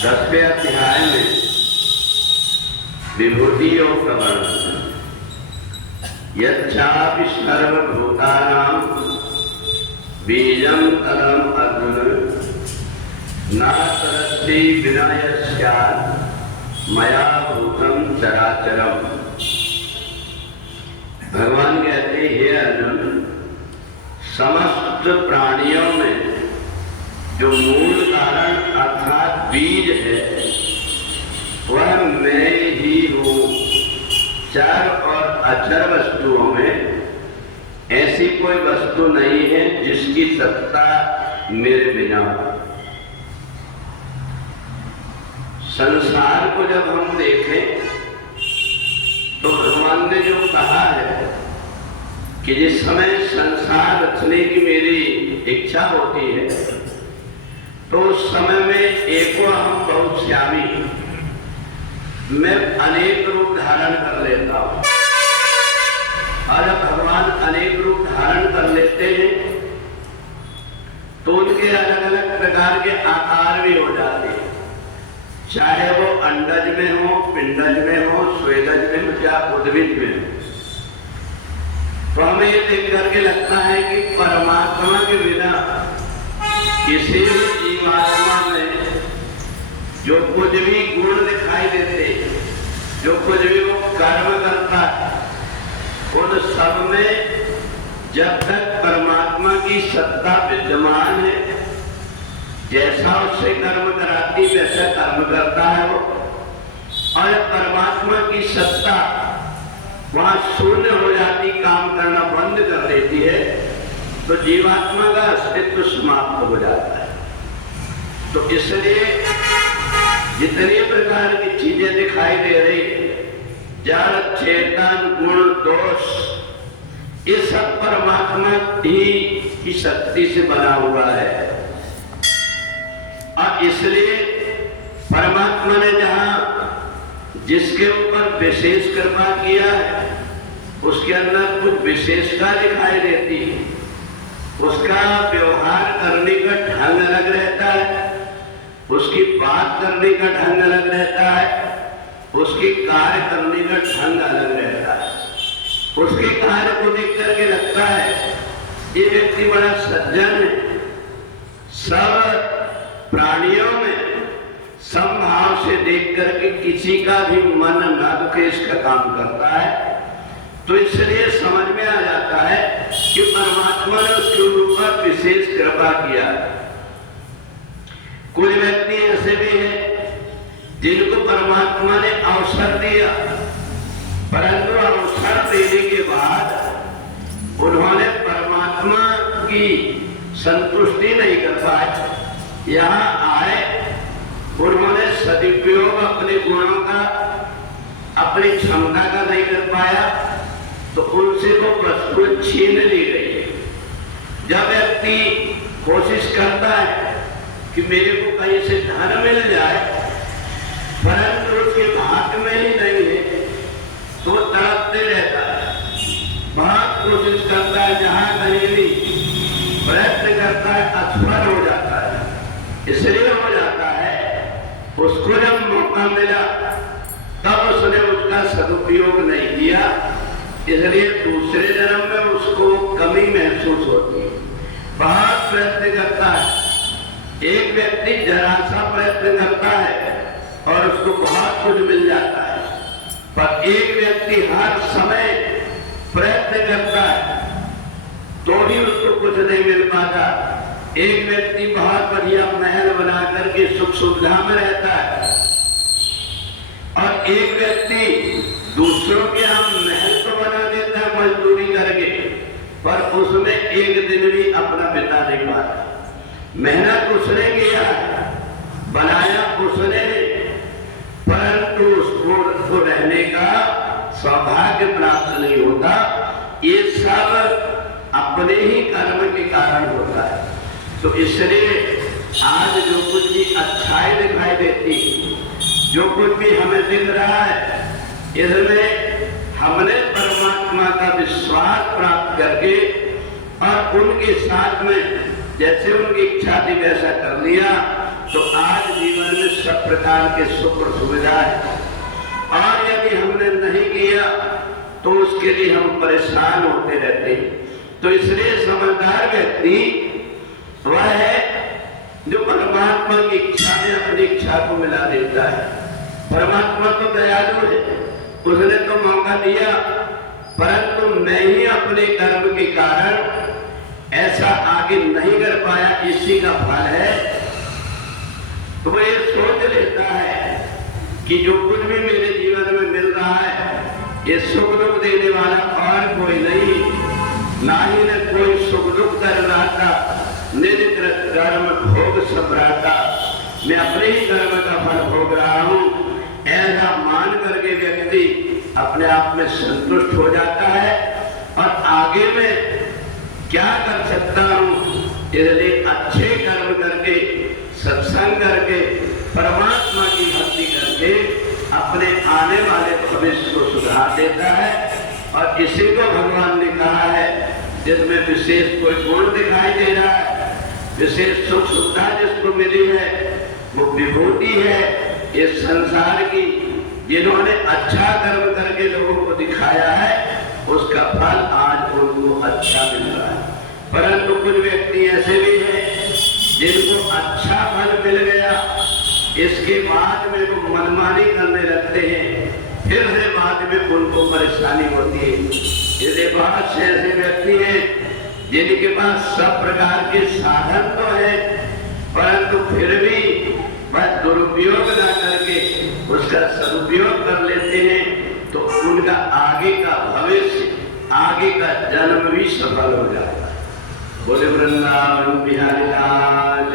10वें अध्याय में विभूति योग का वर्णन। यच्चापि सर्वभूतानां बीजं तदं अर्जुन न तरस्ति विना यस्यात् मया भूतं चराचरम्। भगवान कहते हैं, हे अर्जुन, समस्त प्राणियों में जो मूल कारण अर्थात बीज है वह मैं ही हूँ। चर और अचर वस्तुओं में ऐसी कोई वस्तु नहीं है जिसकी सत्ता मेरे बिना हो। संसार को जब हम देखें तो भगवान ने जो कहा है कि जिस समय संसार रचने की मेरी इच्छा होती है तो उस समय में एको हम बहुत श्यामी, मैं अनेक रूप धारण कर लेता हूं। और जब भगवान अनेक रूप धारण कर लेते हैं तो उनके अलग अलग प्रकार के आकार भी हो जाते हैं, चाहे वो अंडज में हो, पिंडज में हो, स्वेदज में हो या उद्भिद में हो। तो हमें ये देख करके लगता है कि परमात्मा के बिना किसी भी जीवात्मा में जो कुछ भी गुण दिखाई देते, जो कुछ भी वो कर्म करता है, उन सब में जब तक परमात्मा की सत्ता विद्यमान है, जैसा उससे कर्म कराती वैसा कर्म करता है वो। और जब परमात्मा की सत्ता वहां शून्य हो जाती, काम करना बंद कर देती है, तो जीवात्मा का अस्तित्व समाप्त हो जाता है। तो इसलिए जितनी प्रकार की चीजें दिखाई दे रही, जड़, चेतन, गुण, दोष, ये सब परमात्मा ही की शक्ति से बना हुआ है। और इसलिए परमात्मा ने जहां जिसके ऊपर विशेष कृपा किया है उसके अंदर कुछ विशेषता दिखाई देती है। उसका व्यवहार करने का ढंग अलग रहता है, उसकी बात करने का ढंग अलग रहता है, उसकी कार्य करने का ढंग अलग रहता है। उसके कार्य को देख करके लगता है ये व्यक्ति बड़ा सज्जन है। सब प्राणियों में समभाव से देख करके किसी का भी मन न दुखे इसका काम करता है। तो इसलिए समझ में आ जाता है कि परमात्मा ने उसके ऊपर विशेष कृपा किया। कुछ व्यक्ति ऐसे भी हैं जिनको परमात्मा ने अवसर दिया, परंतु अवसर देने के बाद उन्होंने परमात्मा की संतुष्टि नहीं कर पाए। यहाँ आए, उन्होंने सदुपयोग अपने गुणों का, अपनी क्षमता का नहीं कर पाया, तो उनसे वो वस्तु छीन ली गई। जब व्यक्ति कोशिश करता है कि मेरे को कहीं से धन मिल जाए, परंतु उसके भाग्य में ही नहीं है, तो तड़पते रहता है, बहुत कोशिश करता है, जहां कहीं भी प्रयत्न करता है, असफल हो जाता है। इसलिए हो जाता है उसको जब मौका मिला तब उसने उसका सदुपयोग नहीं किया, इसलिए दूसरे जन्म में उसको कमी महसूस होती है। बहुत प्रयत्न करता है, एक व्यक्ति जरा सा प्रयत्न करता है और उसको बहुत कुछ मिल जाता है, पर एक व्यक्ति हर समय प्रयत्न करता है तो भी उसको कुछ नहीं मिल पाता। एक व्यक्ति बहुत बढ़िया महल बना करके सुख सुविधा में रहता है और एक व्यक्ति दूसरों के यहाँ महल तो बना देता है मजदूरी करके, पर उसमें एक दिन भी अपना बिता नहीं पाता। मेहनत उसने किया, बनाया उसने, परंतु उसको रहने का सौभाग्य प्राप्त नहीं होता। ये सब अपने ही कर्म के कारण होता है। तो इसलिए आज जो कुछ भी अच्छाई दिखाई देती, जो कुछ भी हमें दिख रहा है, इसमें हमने परमात्मा का विश्वास प्राप्त करके और उनके साथ में जैसे उनकी इच्छा थी वैसा कर लिया, तो आज जीवन में सफल प्रकार के सुख और सुविधा है, और यदि हमने नहीं किया तो उसके लिए हम परेशान होते रहते हैं। तो इसलिए समझदार व्यक्ति वह है जो परमात्मा की इच्छा में अपनी इच्छा को मिला देता है। परमात्मा तो दयालु है, उसने तो मौका दिया, परंतु मैं ही अपने कर्म के कारण ऐसा आगे नहीं कर पाया, इसी का फल है। तो वो ये सोच लेता है कि जो कुछ भी मेरे जीवन में मिल रहा है ये सुख दुख देने वाला और कोई नहीं, ना ही न कोई सुख दुख कर रहा था, निज कर्म भोग सम्राटा, मैं अपने ही कर्म का फल भोग रहा हूँ, ऐसा मान करके व्यक्ति अपने आप में संतुष्ट हो जाता है और आगे में क्या कर सकता हूँ, इसलिए अच्छे कर्म करके, सत्संग करके, परमात्मा की भक्ति करके अपने आने वाले भविष्य को सुधार देता है। और इसी को भगवान ने कहा है, जिसमें विशेष कोई गुण दिखाई दे रहा है, विशेष सुख सुविधा जिसको मिली है, वो विभूति है इस संसार की। जिन्होंने अच्छा कर्म करके लोगों को दिखाया है, उसका फल आज उनको अच्छा मिल रहा है। परंतु कुछ व्यक्ति ऐसे भी हैं जिनको अच्छा फल मिल गया, इसके बाद में वो मनमानी करने लगते हैं, फिर से बाद में उनको परेशानी होती है। इसलिए बहुत से ऐसे व्यक्ति हैं जिनके पास सब प्रकार के साधन तो है, परंतु फिर भी वह दुरुपयोग न करके उसका सदुपयोग कर लेते हैं, तो उनका आगे का भविष्य, आगे का जन्म भी सफल हो जाता है। बोले वृंदावन बिहारी लाल।